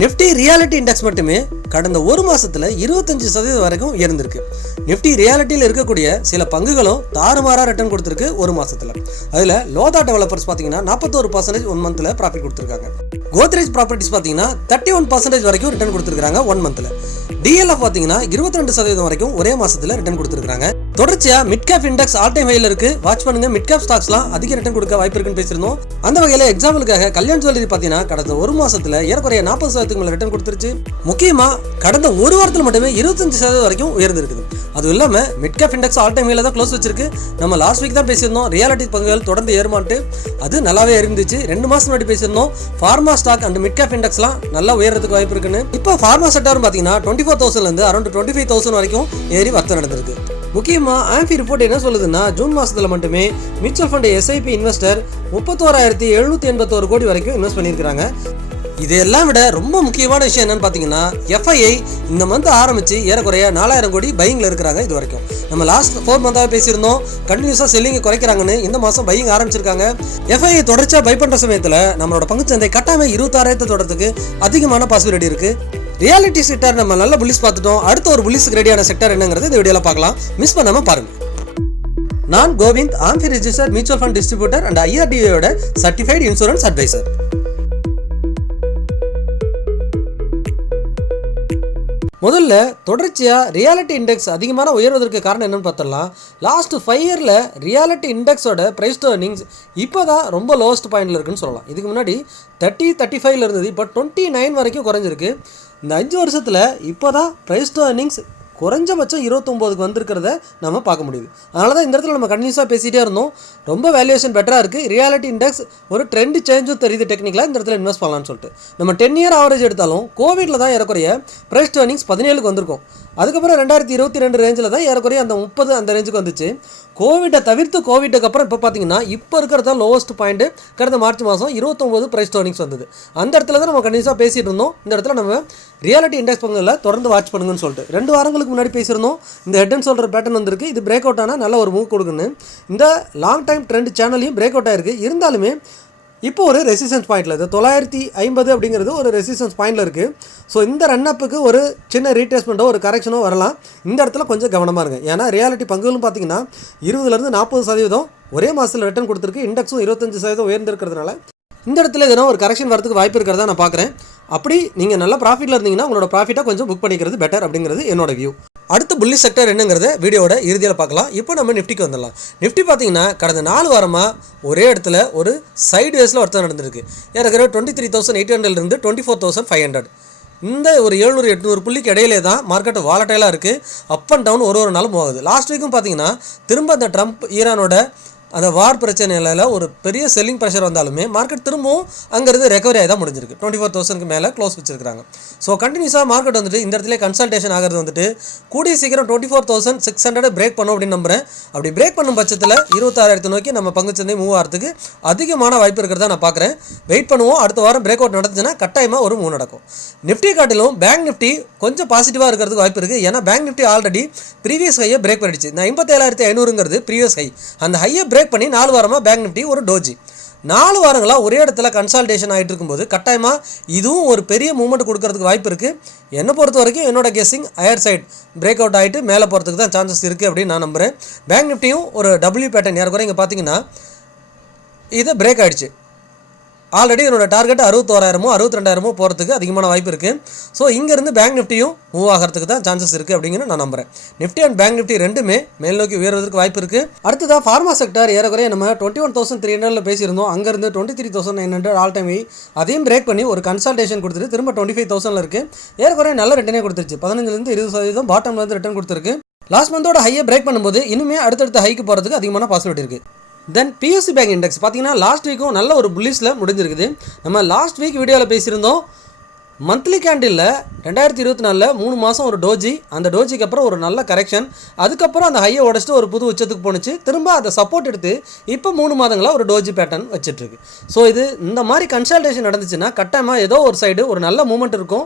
Nifty reality index மட்டுமே கடந்த ஒரு மாசத்துல 25% வரைக்கும் உயர்ந்திருக்கு. நிஃப்டி ரியாலிட்டியில் இருக்கக்கூடிய சில பங்குகளும் தாறுமாறா ரிட்டர்ன் கொடுத்துருக்கு ஒரு மாசத்துல. அதுல லோதா டெவலப்பர்ஸ் பாத்தீங்கன்னா 41% 1 மந்த்ல ப்ராஃபிட் கொடுத்துருக்காங்க. கோத்ரேஜ் ப்ராப்பர்ட்டிஸ் பாத்தீங்கன்னா 31% வரைக்கும் ரிட்டர்ன் கொடுத்துருக்காங்க 1 மந்த்ல. டிஎல்எஃப் பாத்தீங்கன்னா 22% வரைக்கும் ஒரே மாசத்துல ரிட்டர்ன் கொடுத்துருக்காங்க. தொடர்ச்சியா mid cap index all time ஹைல இருக்கு. வாட்ச் பண்ணுங்க. மிட் கேப் ஸ்டாக்ஸ்லாம் அதிக ரிட்டர்ன் கொடுக்க வாய்ப்பு இருக்குன்னு பேசியிருந்தோம். அந்த வகையில எக்ஸாம்பிளுக்காக கல்யாண் ஜுவல்லரி பாத்தீங்கன்னா கடந்த ஒரு மாசத்துல ஏறக்குறைய 40% மேல ரிட்டர்ன் கொடுத்துருச்சு. முக்கியமா கடந்த ஒரு வாரத்துல மட்டுமே 25% வரைக்கும் உயர்ந்திருக்குது. அது இல்லாம mid cap index all time ஹைல தான் க்ளோஸ் வச்சிருக்கு. நம்ம லாஸ்ட் வீக் தான் பேசியிருந்தோம் ரியாலிட்டி பங்குகள் தொடர்ந்து ஏறுமான்ட்டு. அது நல்லாவே இருந்துச்சு. 2 மாசம் முன்னாடி பேசியிருந்தோம் pharma stock and mid cap இண்டெக்ஸ்லாம் நல்லா உயர்றதுக்கு வாய்ப்பு இருக்குன்னு. இப்போ ஃபார்மா செக்டார் பாத்தீங்கன்னா 24,000 இருந்து அரௌண்ட் 25,000 வரைக்கும் ஏறி வர்த்தகம் நடந்திருக்கு. முக்கியமா ஆம்பி ரிப்போர்ட் என்ன சொல்லுதுன்னா ஜூன் மாசத்துல மட்டுமே மியூச்சுவல் ஃபண்ட் எஸ்ஐபி இன்வெஸ்டர் 31,781 கோடி வரைக்கும் இன்வெஸ்ட் பண்ணியிருக்காங்க. இதெல்லாம் விட ரொம்ப முக்கியமான விஷயம் என்னன்னு பாத்தீங்கன்னா எஃப்ஐஐ இந்த மந்த் ஆரம்பிச்சு ஏறக்குறைய 4,000 கோடி பையிங்ல இருக்கிறாங்க. இது வரைக்கும் நம்ம லாஸ்ட் 4 மந்தாக பேசியிருந்தோம் கண்டினியூஸா செல்லிங் குறைக்கிறாங்கன்னு. இந்த மாசம் பையிங் ஆரம்பிச்சிருக்காங்க. எஃப்ஐஐ தொடர்ச்சியா பை பண்ற சமயத்துல நம்மளோட பங்குச்சந்தை கட்டாம 26,000 தொடர்றதுக்கு அதிகமான பாசிபிலிட்டி இருக்கு. ரியாலிட்டி செக்டார் நம்ம நல்ல புல்லிஸ் பார்த்துட்டோம். அடுத்த ஒரு புல்லிஸ்க்கு ரெடியான செக்டார் என்னங்கிறது இந்த வீடியோல பார்க்கலாம். மிஸ் பண்ணாம பாருங்க. நான் Govind, AMFI register mutual fund distributor and ஐஆர்டிஏயோட சர்டிஃபைட் இன்சூரன்ஸ் அட்வைசர். முதல்ல தொடர்ச்சியா ரியாலிட்டி இண்டெக்ஸ் அதிகமான உயர்வதற்கு காரணம் என்னன்னு பார்த்தலாம். லாஸ்ட் 5 இயர்ல ரியாலிட்டி இண்டெக்ஸோட பிரைஸ் டு earnings இப்போதான் ரொம்ப லோவஸ்ட் பாயிண்ட்ல இருக்குன்னு சொல்லலாம். இதுக்கு முன்னாடி 30-35 இருந்தது. இப்போ 29 வரைக்கும் குறைஞ்சிருக்கு. இந்த 5 வருஷத்துல இப்போதான் பிரைஸ் டு earnings குறைஞ்சபட்சம் 29க்கு வந்திருக்கிறத நம்ம பார்க்க முடியுது. அதனால தான் இந்த இடத்துல நம்ம கண்டினியூஸாக பேசிகிட்டே இருந்தோம். ரொம்ப வேல்யூவேஷன் பெட்டராக இருக்குது. ரியாலிட்டி இண்டெக்ஸ் ஒரு ட்ரெண்ட் சேஞ்சும் தெரியுது டெக்னிக்கலாக இந்த இடத்துல இன்வெஸ்ட் பண்ணலாம்னு சொல்லிட்டு. நம்ம 10 இயர் ஆவரேஜ் எடுத்தாலும் கோவிட்ல தான் ஏறக்குறைய ப்ரைஸ் டு earnings 17க்கு வந்திருக்கும். அதுக்கப்புறம் 2022 ரேஞ்சில் தான் ஏறக்குறைய அந்த 30 அந்த ரேஞ்சுக்கு வந்துச்சு. கோவிட்டை தவிர்த்து கோவிட்டுக்கு அப்புறம் இப்போ பார்த்தீங்கன்னா இப்போ இருக்கிறது தான் லோவஸ்ட் பாயிண்ட். கடந்த மார்ச் மாதம் 29 ப்ரைஸ் டு earnings வந்தது. அந்த இடத்துல தான் நம்ம கண்டினியூஸாக பேசிகிட்டு இருந்தோம். இந்த இடத்துல நம்ம ரியாலிட்டி இண்டெக்ஸ் பங்குகளில் தொடர்ந்து வாட்ச் பண்ணுங்கன்னு சொல்லிட்டு 2 வாரங்களுக்கு முன்னாடி பேசியிருந்தோம். இந்த ஹெட் அண்ட் ஷோல்டர் பேட்டர்ன் வந்திருக்கு. இது பிரேக் அவுட் ஆனால் நல்ல ஒரு மூவ் கொடுக்குன்னு. இந்த லாங் டைம் ட்ரெண்ட் சேனலையும் பிரேக் அவுட் ஆயிருக்கு. இருந்தாலுமே இப்போ ஒரு ரெசிஸ்டன்ஸ் பாயிண்ட்ல இது 950 அப்படிங்கிறது ஒரு ரெசிஸ்டன்ஸ் பாயிண்ட்ல இருக்கு. ஸோ இந்த ரன்னப்புக்கு ஒரு சின்ன ரீட்ரேஸ்மெண்ட்டோ ஒரு கரெக்ஷனோ வரலாம். இந்த இடத்துல கொஞ்சம் கவனமாக இருங்க. ஏன்னா ரியாலிட்டி பங்குகளும் பார்த்தீங்கன்னா 20லேருந்து 40% ஒரே மாதத்தில் ரிட்டர்ன் கொடுத்துருக்கு. இண்டெக்ஸும் 25% உயர்ந்திருக்கிறதுனால இந்த இடத்துல எதனா ஒரு கரெக்ஷன் வரதுக்கு வாய்ப்பு இருக்கிறதா நான் பார்க்குறேன். அப்படி நீங்கள் நல்ல ப்ராஃபிட்டில் இருந்தீங்கன்னா உங்களோட ப்ராஃபிட்டாக கொஞ்சம் புக் பண்ணிக்கிறது பெட்டர் அப்படிங்கிறது என்னோட வியூ. அடுத்து புல்லி செக்டர் என்னங்கிறத வீடியோட இறுதியில் பார்க்கலாம். இப்போ நம்ம நிஃப்டிக்கு வந்துடலாம். நிஃப்டி பார்த்தீங்கன்னா கடந்த 4 வாரமாக ஒரே இடத்துல ஒரு சைடு வேஸில் வர்த்தகம் நடந்திருக்கு. ஏறக்குறைய 23,800 இருந்து 24,500. இந்த ஒரு 700-800 புள்ளிக்கு இடையிலே தான் மார்க்கெட் வாலட்டைலாக இருக்குது. அப் அண்ட் டவுன் ஒரு நாளும் போகுது. லாஸ்ட் வீக்கும் பார்த்தீங்கன்னா திரும்ப அந்த ட்ரம்ப் ஈரானோட அந்த வார் பிரச்சனையில ஒரு பெரிய செல்லிங் ப்ரெஷர் வந்தாலுமே மார்க்கெட் திரும்பவும் அங்கேருந்து ரெக்கவரி ஆகி தான் முடிஞ்சிருக்கு. 24,000க்கு மேலே க்ளோஸ் வச்சிருக்காங்க. ஸோ கண்டினியூஸாக மார்க்கெட் வந்துட்டு இந்த இடத்துல கன்சல்டேஷன் ஆகிறது வந்துட்டு கூடிய சீக்கிரம் 24,600 பிரேக் பண்ணும் அப்படின்னு நம்புறேன். அப்படி பிரேக் பண்ணும் பட்சத்தில் 26,000 நோக்கி நம்ம பங்குச்சந்தை மூவ் ஆகிறதுக்கு அதிகமான வாய்ப்பு இருக்கிறதா நான் பார்க்குறேன். வெயிட் பண்ணுவோம். அடுத்த வாரம் பிரேக் அவுட் நடந்துச்சுன்னா கட்டாயமாக ஒரு மூவ் நடக்கும். நிஃப்டி காட்டிலும் பேங்க் நிஃப்டி கொஞ்சம் பாசிட்டிவாக இருக்கிறதுக்கு வாய்ப்பு இருக்குது. ஏன்னா பேங்க் நிஃப்டி ஆல்ரெடி ப்ரீவியஸ் ஹையை பிரேக் பண்ணிடுச்சு. இந்த 57,500ங்கிறது ப்ரீவியஸ் ஹை. அந்த ஹையை பிரேக் பண்ணி 4 வாரமாக பேங்க் நிஃப்டி ஒரு டோஜி 4 வாரங்களாக ஒரே இடத்துல கன்சல்டேஷன் ஆகிட்டு இருக்கும்போது கட்டாயமாக இதுவும் ஒரு பெரிய மூவ்மெண்ட் கொடுக்கறதுக்கு வாய்ப்பு இருக்குது. என்னை பொறுத்த வரைக்கும் என்னோட guessing higher side break out ஆகிட்டு மேலே போகிறதுக்கு தான் சான்சஸ் இருக்குது அப்படின்னு நான் நம்புகிறேன். பேங்க் நிஃப்டியும் ஒரு டபிள்யூ பேட்டர்ன் ஏறக்குறைய இங்கே பார்த்தீங்கன்னா இது பிரேக் ஆகிடுச்சு. ஆல்ரெடி என்னோட டார்கெட் 61,000 62,000 போகிறதுக்கு அதிகமான வாய்ப்பு இருக்குது. ஸோ இங்கேருந்து பேங்க் நிஃப்டியும் மூவ் ஆகிறதுக்கு தான் சான்சஸ் இருக்குது அப்படிங்கிற நான் நம்புறேன். நிஃப்டி அண்ட் பேங்க் நிஃப்டி ரெண்டுமே மேல் நோக்கி உயர்வதற்கு வாய்ப்பு இருக்குது. அடுத்ததாக ஃபார்மா செக்டார் ஏறக்குறைய நம்ம 21,300 பேசியிருந்தோம். அங்கேருந்து 23,900 ஆல் டைம் அதையும் பிரேக் பண்ணி ஒரு கன்சல்டேஷன் கொடுத்துட்டு திரும்ப 25,000 இருக்குது. ஏறக்குறைய நல்ல ரிட்டர்னே கொடுத்துருச்சு. 15லேருந்து 20% பாட்டம்லேருந்து ரிட்டர்ன் கொடுத்துருக்கு. லாஸ்ட் மந்தோட ஹையை பிரேக் பண்ணும்போது இன்னுமே அடுத்தடுத்த ஹைக்கு போகிறதுக்கு அதிகமான பாசிபிலிட்டி இருக்குது. தென் பிஎஸ்சி பேங்க் இண்டெக்ஸ் பார்த்தீங்கன்னா லாஸ்ட் வீக்கும் நல்ல ஒரு புல்லிஸில் முடிஞ்சிருக்குது. நம்ம லாஸ்ட் வீக் வீடியோவில் பேசியிருந்தோம் மந்த்லி கேண்டில் 2024 3 மாதம் ஒரு டோஜி. அந்த டோஜிக்கு அப்புறம் ஒரு நல்ல கரெக்ஷன். அதுக்கப்புறம் அந்த ஹையை உடச்சிட்டு ஒரு புது உச்சத்துக்கு போணுச்சு. திரும்ப அதை சப்போர்ட் எடுத்து இப்போ 3 மாதங்களாக ஒரு டோஜி பேட்டர்ன் வச்சிட்ருக்கு. ஸோ இது இந்த மாதிரி கன்சல்டேஷன் நடந்துச்சுன்னா கட்டாயமாக ஏதோ ஒரு சைடு ஒரு நல்ல மூமெண்ட் இருக்கும்.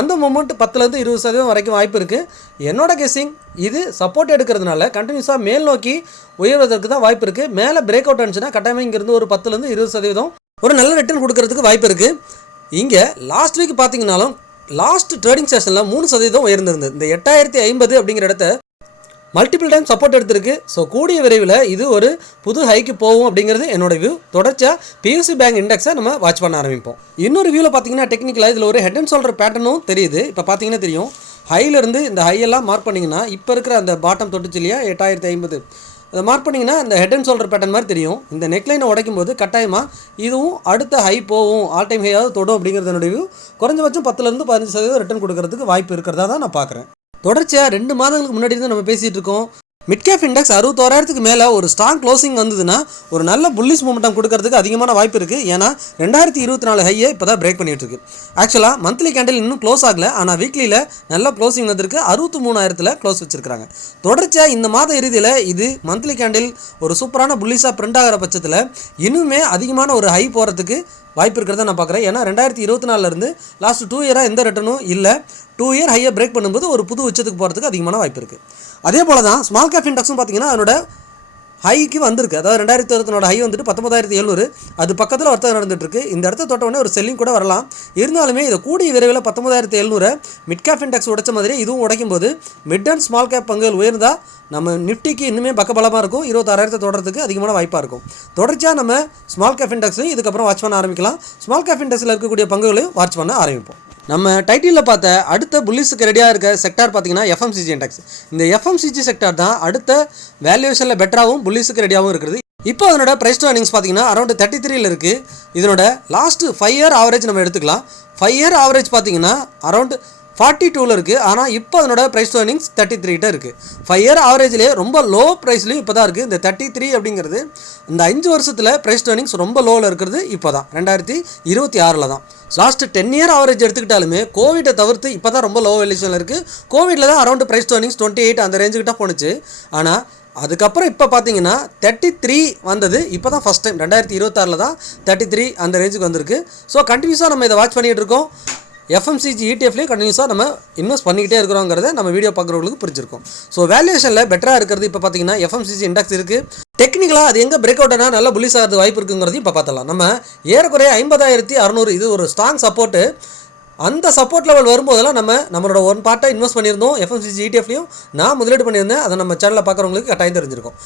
அந்த மூமெண்ட் 10லேருந்து 20% வரைக்கும் வாய்ப்பு இருக்குது. என்னோட கெஸ்ஸிங் இது சப்போர்ட் எடுக்கிறதுனால கண்டினியூஸாக மேல் நோக்கி உயர்வதற்கு தான் வாய்ப்பு இருக்குது. மேலே பிரேக் அவுட் ஆனிச்சுன்னா கட்டாயமாக இங்கேருந்து ஒரு 10லேருந்து 20% ஒரு நல்ல ரிட்டர்ன் கொடுக்கறதுக்கு வாய்ப்பு இருக்குது. இங்கே லாஸ்ட் வீக் பார்த்தீங்கன்னாலும் லாஸ்ட் ட்ரேடிங் செஷனில் 3% உயர்ந்திருந்தது. இந்த 8050 அப்படிங்கிற இடத்த மல்டிபிள் டைம் சப்போர்ட் எடுத்திருக்கு. ஸோ கூடிய விரைவில் இது ஒரு புது ஹைக்கு போகும் அப்படிங்கிறது என்னோட வியூ. தொடர்ச்சியாக பியூசி பேங்க் இண்டெக்ஸை நம்ம வாட்ச் பண்ண ஆரம்பிப்போம். இன்னொரு வியூவில் பார்த்தீங்கன்னா டெக்னிக்கலாக இதில் ஒரு ஹெட் அண்ட் ஷோல்டர் பேட்டர்னும் தெரியுது. இப்போ பார்த்தீங்கன்னா தெரியும், ஹையிலேருந்து இந்த ஹையெல்லாம் மார்க் பண்ணிங்கன்னா இப்போ இருக்கிற அந்த பாட்டம் தொட்டுச்சு இல்லையா 8050, அதை மார்க் பண்ணிங்கன்னா இந்த ஹெட் அண்ட் ஷோல்டர் பேட்டர்ன் மாதிரி தெரியும். இந்த நெக்லைனை உடைக்கும் போது கட்டாயமாக இதுவும் அடுத்த ஹை போகும், ஆல் டைம் ஹையாவது தொடும் அப்படிங்கிறது என்னோட வியூ. குறைஞ்சபட்சம் 10% 15% ரிட்டர்ன் கொடுக்கறதுக்கு வாய்ப்பு இருக்கிறதா தான் நான் பார்க்குறேன். தொடர்ச்சியாக 2 மாதங்களுக்கு முன்னாடி இருந்து நம்ம பேசிகிட்டு இருக்கோம். மிட் கேப் இண்டெக்ஸ் 61,000க்கு மேலே ஒரு ஸ்ட்ராங் க்ளோசிங் வந்ததுன்னா ஒரு நல்ல புல்லிஷ் மூமெண்டம் கொடுக்கறதுக்கு அதிகமான வாய்ப்பு இருக்குது. ஏன்னா 2024 ஹையை இப்போ தான் பிரேக் பண்ணிட்டு இருக்கு. ஆக்சுவலாக மந்த்லி கேண்டில் இன்னும் க்ளோஸ் ஆகலை, ஆனால் வீக்லியில் நல்ல க்ளோசிங் வந்திருக்கு. 63,000ல் க்ளோஸ் வச்சிருக்காங்க. தொடர்ச்சியாக இந்த மாத இறுதியில் இது மந்த்லி கேண்டில் ஒரு சூப்பரான புல்லிஷாக பிரிண்ட் ஆகிற பட்சத்தில் இன்னுமே அதிகமான ஒரு ஹை போகிறதுக்கு வாய்ப்பு இருக்கிறத நான் பார்க்குறேன். ஏன்னா 2024 லாஸ்ட் 2 இயராக எந்த ரிட்டனும் இல்லை. 2 இயர் ஹையை பிரேக் பண்ணும்போது ஒரு புது உச்சத்துக்கு போகிறதுக்கு அதிகமான வாய்ப்பு இருக்குது. அதே போல் தான் ஸ்மால் கேப் இண்டெக்ஸும் பார்த்தீங்கன்னா அதனோட ஹைக்கு வந்திருக்கு. அதாவது 2020 ஹை வந்துட்டு 19,700, அது பக்கத்தில் வர்த்தகம் நடந்துட்டுருக்கு. இந்த இடத்த தொட்டவுடனே ஒரு செல்லிங் கூட வரலாம். இருந்தாலுமே இதை கூடிய விரைவில் 19,700 மிட் கேப் இண்டெக்ஸ் உடைச்ச மாதிரி இதுவும் உடைக்கும் போது மிட் அண்ட் ஸ்மால் கேப் பங்குகள் உயர்ந்தால் நம்ம நிஃப்டிக்கு இன்னுமே பக்கபலமாக இருக்கும். 26,000 தொடர்றதுக்கு அதிகமான வாய்ப்பாக இருக்கும். தொடர்ச்சியாக நம்ம ஸ்மால் கேப் இண்டெக்ஸையும் இதுக்கப்புறம் வாட்ச் பண்ண ஆரம்பிக்கலாம். ஸ்மால் கேப் இண்டெக்ஸில் இருக்கக்கூடிய பங்குகளையும் வாட்ச் பண்ண ஆரம்பிப்போம். நம்ம டைட்டிலில் பார்த்த அடுத்த புல்லிஸுக்கு ரெடியாக இருக்க செக்டார் பார்த்தீங்கன்னா எஃப்எம்சிஜி இண்டெக்ஸ். இந்த எஃப்எம்சிஜி செக்டார் தான் அடுத்த வேல்யூவேஷனில் பெட்டராகவும் புல்லிஸுக்கு ரெடியாகவும் இருக்குது. இப்போ அதனோட ப்ரைஸ் டு ஏர்னிங்ஸ் பார்த்தீங்கன்னா அரௌண்ட் 33 இருக்குது. இதனோட லாஸ்ட்டு 5 இயர் ஆவரேஜ் நம்ம எடுத்துக்கலாம். 5 இயர் ஆவரேஜ் பார்த்தீங்கன்னா அரௌண்ட் 42 இருக்குது. ஆனால் இப்போ அதனோட ப்ரைஸ் டு ஏர்னிங்ஸ் 33 இருக்குது. 5 இயர் ஆவரேஜ்லேயே ரொம்ப லோ ப்ரைஸ்லையும் இப்போ தான் இருக்குது. இந்த 33 அப்படிங்கிறது இந்த 5 வருஷத்தில் ப்ரைஸ் டு ஏர்னிங்ஸ் ரொம்ப லோவில் இருக்கிறது இப்போ தான் 2026 தான். லாஸ்ட் 10 இயர் ஆவரேஜ் எடுத்துக்கிட்டாலுமே கோவிட்டை தவிர்த்து இப்போ தான் ரொம்ப லோ வேல்யூஷனில் இருக்குது. கோவிட்டில் தான் அரௌண்ட் ப்ரைஸ் டு ஏர்னிங்ஸ் 28 அந்த ரேஞ்சுக்கிட்ட போணுச்சு. ஆனால் அதுக்கப்புறம் இப்போ பார்த்தீங்கன்னா 33 வந்தது இப்போ தான் ஃபஸ்ட் டைம் 2026 தான் 33 அந்த ரேஞ்சுக்கு வந்திருக்கு. ஸோ கண்டினியூஸாக நம்ம இதை வாட்ச் பண்ணிகிட்டு இருக்கோம். எஃப்எம்சிஜி இடிஎஃப்லேயும் கண்டினியூஸாக நம்ம இன்வெஸ்ட் பண்ணிக்கிட்டே இருக்கிறோங்கிறத நம்ம வீடியோ பார்க்குறவங்களுக்கு புரிஞ்சிருக்கும். ஸோ வேல்யூவேஷனில் பெட்டராக இருக்கிறது இப்போ பார்த்தீங்கன்னா எஃப்எம்சிஜி இண்டெக்ஸ் இருக்குது. டெக்னிக்கலாக அது எங்கே பிரேக் அவுட் ஆனால் நல்லா புல்லிஷ் ஆகிறது வாய்ப்பு இருக்குங்கிறதையும் இப்போ பார்த்தலாம். நம்ம ஏறக்குறைய 50,600 இது ஒரு ஸ்ட்ராங் சப்போர்ட்டு. அந்த சப்போர்ட் லெவல் வரும்போதெல்லாம் நம்மளோட ஒன் பார்ட்டை இன்வெஸ்ட் பண்ணியிருந்தோம். எஃப்எம்சிஜி இடிஎஃப்லையும் நான் முதலீடு பண்ணியிருந்தேன். அதை நம்ம சேனலில் பார்க்குறவங்களுக்கு கட்டாயம் தெரிஞ்சிருக்கும்.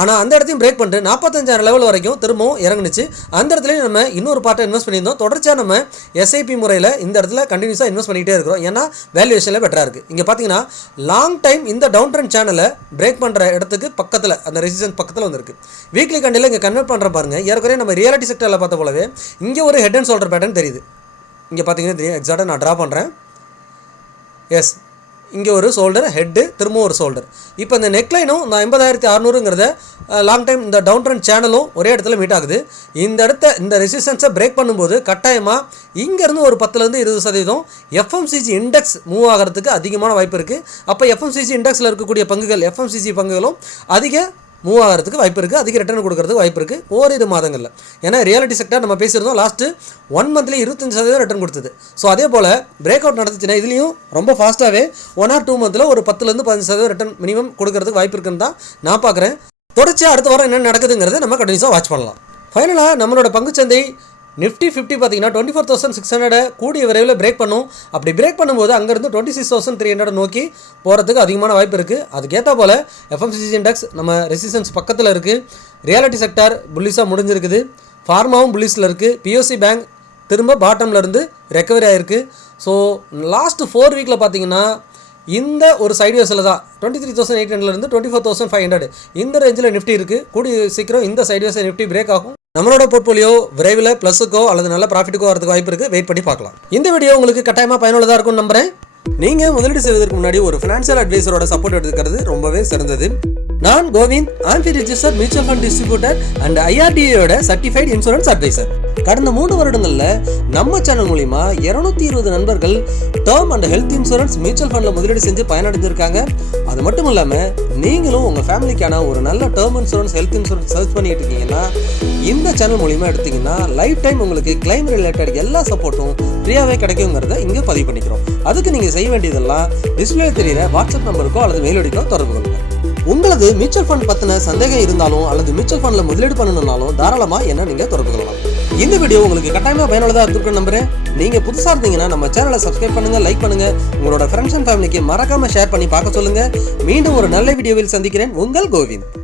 ஆனால் அந்த இடத்தையும் பிரேக் பண்ணிட்டு 45,000 லெவல் வரைக்கும் திரும்பவும் இறங்குனுச்சு. அந்த இடத்துலையும் நம்ம இன்னொரு பார்ட்டை இன்வெஸ்ட் பண்ணியிருந்தோம். தொடர்ச்சியாக நம்ம எஸ்ஐபி முறையில் இந்த இடத்துல கண்டினியூஸாக இன்வெஸ்ட் பண்ணிகிட்டே இருக்கிறோம். ஏன்னா வேல்யூவேஷனில் பெட்டராக இருக்குது. இங்கே பார்த்தீங்கன்னா லாங் டைம் இந்த டவுன் ட்ரெண்ட் சேனலை பிரேக் பண்ணுற இடத்துக்கு பக்கத்தில் அந்த ரெசிஸ்டன்ஸ் பக்கத்தில் வந்துருக்கு. வீக்லி கண்டில் இங்கே கன்வெர்ட் பண்ணுற பாருங்கள். ஏற்கனவே நம்ம ரியாலிட்டி செக்டரில் பார்த்த போலவே இங்கே ஒரு ஹெட் அண்ட் ஷோல்டர் பேட்டர்ன் தெரியுது. இங்கே பார்த்தீங்கன்னா தெரியும், எக்ஸாக்டாக நான் ட்ரா பண்ணுறேன். எஸ், இங்கே ஒரு ஷோல்டர், ஹெட்டு, திரும்பவும் ஒரு ஷோல்டர். இப்போ இந்த நெக்லைனும் இந்த 50,600ங்கிறத லாங் டைம் இந்த டவுன் ட்ரெண்ட் சேனலும் ஒரே இடத்துல மீட் ஆகுது. இந்த ரெசிஸ்டன்ஸை பிரேக் பண்ணும்போது கட்டாயமாக இங்கேருந்து ஒரு 10-20% எஃப்எம்சிஜி இண்டெக்ஸ் மூவ் ஆகிறதுக்கு அதிகமான வாய்ப்பு இருக்குது. அப்போ எஃப்எம்சிஜி இண்டெக்ஸில் இருக்கக்கூடிய பங்குகள், எஃப்எம்சிஜி பங்குகளும் அதிக மூவ் ஆகிறதுக்கு வாய்ப்பு இருக்குது, அதிக ரிட்டர்ன் கொடுக்கறதுக்கு வாய்ப்பு இருக்குது ஓரிரு மாதங்களில். ஏன்னா ரியாலிட்டி செக்டர் நம்ம பேசியிருந்தோம் லாஸ்ட்டு 1 மந்த்லேயே 25% ரிட்டர்ன் கொடுத்தது. ஸோ அதே போல் பிரேக் அவுட் நடந்துச்சுன்னா இதுலேயும் ரொம்ப ஃபாஸ்ட்டாகவே 1 or 2 மந்தில் ஒரு 10-15% ரிட்டர்ன் மினிமம் கொடுக்கறதுக்கு வாய்ப்பு இருக்குன்னு தான் நான் பார்க்குறேன். தொடர்ச்சியாக அடுத்த வாரம் என்ன நடக்குதுங்கிறத நம்ம கண்டினியூஸாக வாட்ச் பண்ணலாம். ஃபைனலாக நம்மளோட பங்குச்சந்தை நிஃப்டி 50 பார்த்தீங்கன்னா 24,600 கூடிய விரைவில் பிரேக் பண்ணும். அப்படி பிரேக் பண்ணும்போது அங்கேருந்து 26,300 நோக்கி போகிறதுக்கு அதிகமான வாய்ப்பு இருக்குது. அதுக்கேற்ற போல் எஃப்எம்சிஜி இண்டெக்ஸ் நம்ம ரெசிஸ்டன்ஸ் பக்கத்தில் இருக்குது. Reality sector புல்லிஸாக முடிஞ்சிருக்குது. ஃபார்மாவும் புல்லிஸில் இருக்குது. பிஓசி பேங்க் திரும்ப பாட்டமில் இருந்து ரெக்கவரி ஆகிருக்கு. ஸோ லாஸ்ட் 4 வீக்கில் பார்த்தீங்கன்னா இந்த ஒரு சைட்வேஸில் தான் 23,800 24,500 இந்த ரேஞ்சில் நிஃப்டி இருக்குது. கூடிய சீக்கிரம் இந்த சைட்வேஸை நிஃப்டி பிரேக் ஆகும். நம்மளோட போர்ட்ஃபோலியோ விரைவில் ப்ளஸுக்கோ அல்லது நல்ல ப்ராஃபிட்டுக்கோ வரதுக்கு வாய்ப்பு இருக்குது. வெயிட் பண்ணி பார்க்கலாம். இந்த வீடியோ உங்களுக்கு கட்டாயமாக பயனுள்ளதாக இருக்கும்னு நம்புறேன். நீங்கள் முதலீடு செய்வதற்கு முன்னாடி ஒரு ஃபினான்ஷியல் அட்வைசரோட சப்போர்ட் எடுத்துக்கிறது ரொம்பவே சிறந்தது. நான் Govind, AMFI register mutual fund distributor and IRDA certified insurance advisor. கடந்த 3 வருடங்களில் நம்ம சேனல் மூலிமா 220 நண்பர்கள் term and health insurance mutual ஃபண்டில் முதலீடு செஞ்சு பயனடைஞ்சிருக்காங்க. அது மட்டும் இல்லாமல் நீங்களும் உங்கள் ஃபேமிலிக்கான ஒரு நல்ல term insurance, health insurance search பண்ணிட்டு இருக்கீங்கன்னா இந்த சேனல் மூலிமா எடுத்தீங்கன்னா லைஃப் டைம் உங்களுக்கு கிளைம் ரிலேட்டட் எல்லா சப்போர்ட்டும் ஃப்ரீயாகவே கிடைக்குங்கிறத இங்கே பதிவு பண்ணிக்கிறோம். அதுக்கு நீங்கள் செய்ய வேண்டியதெல்லாம் டிஸ்பிளே தெரிகிற வாட்ஸ்அப் நம்பருக்கோ அல்லது மெயில் ஐடிக்கோ தொடர்பு கொள்ளுங்க. உங்களுக்கு மியூச்சுவல் ஃபண்ட் பற்றின சந்தேகம் இருந்தாலும் அல்லது மியூச்சுவல் ஃபண்டில் முதலீடு பண்ணணும்னாலும் தாராளமாக என்ன நீங்கள் தொடர்பு கொள்ளலாம். இந்த வீடியோ உங்களுக்கு கட்டாயமாக பயனுள்ளதாக இருந்திருக்குன்னு நம்புறேன். நீங்கள் புதுசாக இருந்தீங்கன்னா நம்ம சேனலை சப்ஸ்கிரைப் பண்ணுங்கள், லைக் பண்ணுங்கள், உங்களோட ஃப்ரெண்ட்ஸ் அண்ட் ஃபேமிலிக்கு மறக்காமல் ஷேர் பண்ணி பார்க்க சொல்லுங்கள். மீண்டும் ஒரு நல்ல வீடியோவில் சந்திக்கிறேன். உங்கள் கோவிந்த்.